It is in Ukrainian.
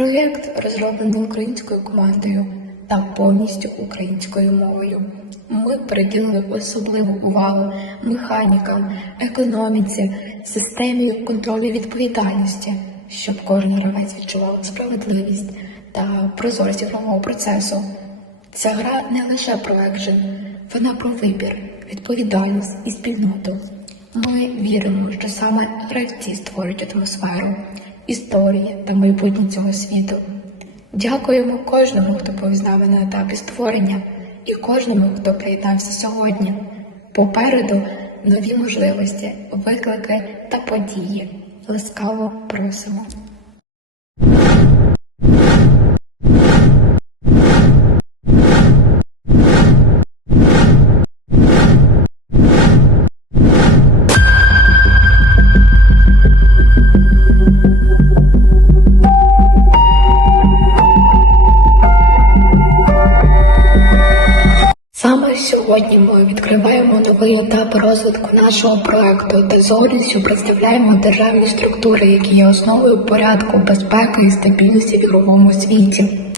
Проєкт розроблений українською командою та повністю українською мовою. Ми приділили особливу увагу механікам, економіці, системі контролю відповідальності, щоб кожен гравець відчував справедливість та прозорість ігрового процесу. Ця гра не лише про екшен, вона про вибір, відповідальність і спільноту. Ми віримо, що саме гравці створюють атмосферу, історії та майбутнє цього світу. Дякуємо кожному, хто був з нами на етапі створення, і кожному, хто приєднався сьогодні. Попереду нові можливості, виклики та події. Ласкаво просимо. Саме сьогодні ми відкриваємо новий етап розвитку нашого проекту та з гордістю представляємо державні структури, які є основою порядку, безпеки і стабільності в ігровому світі.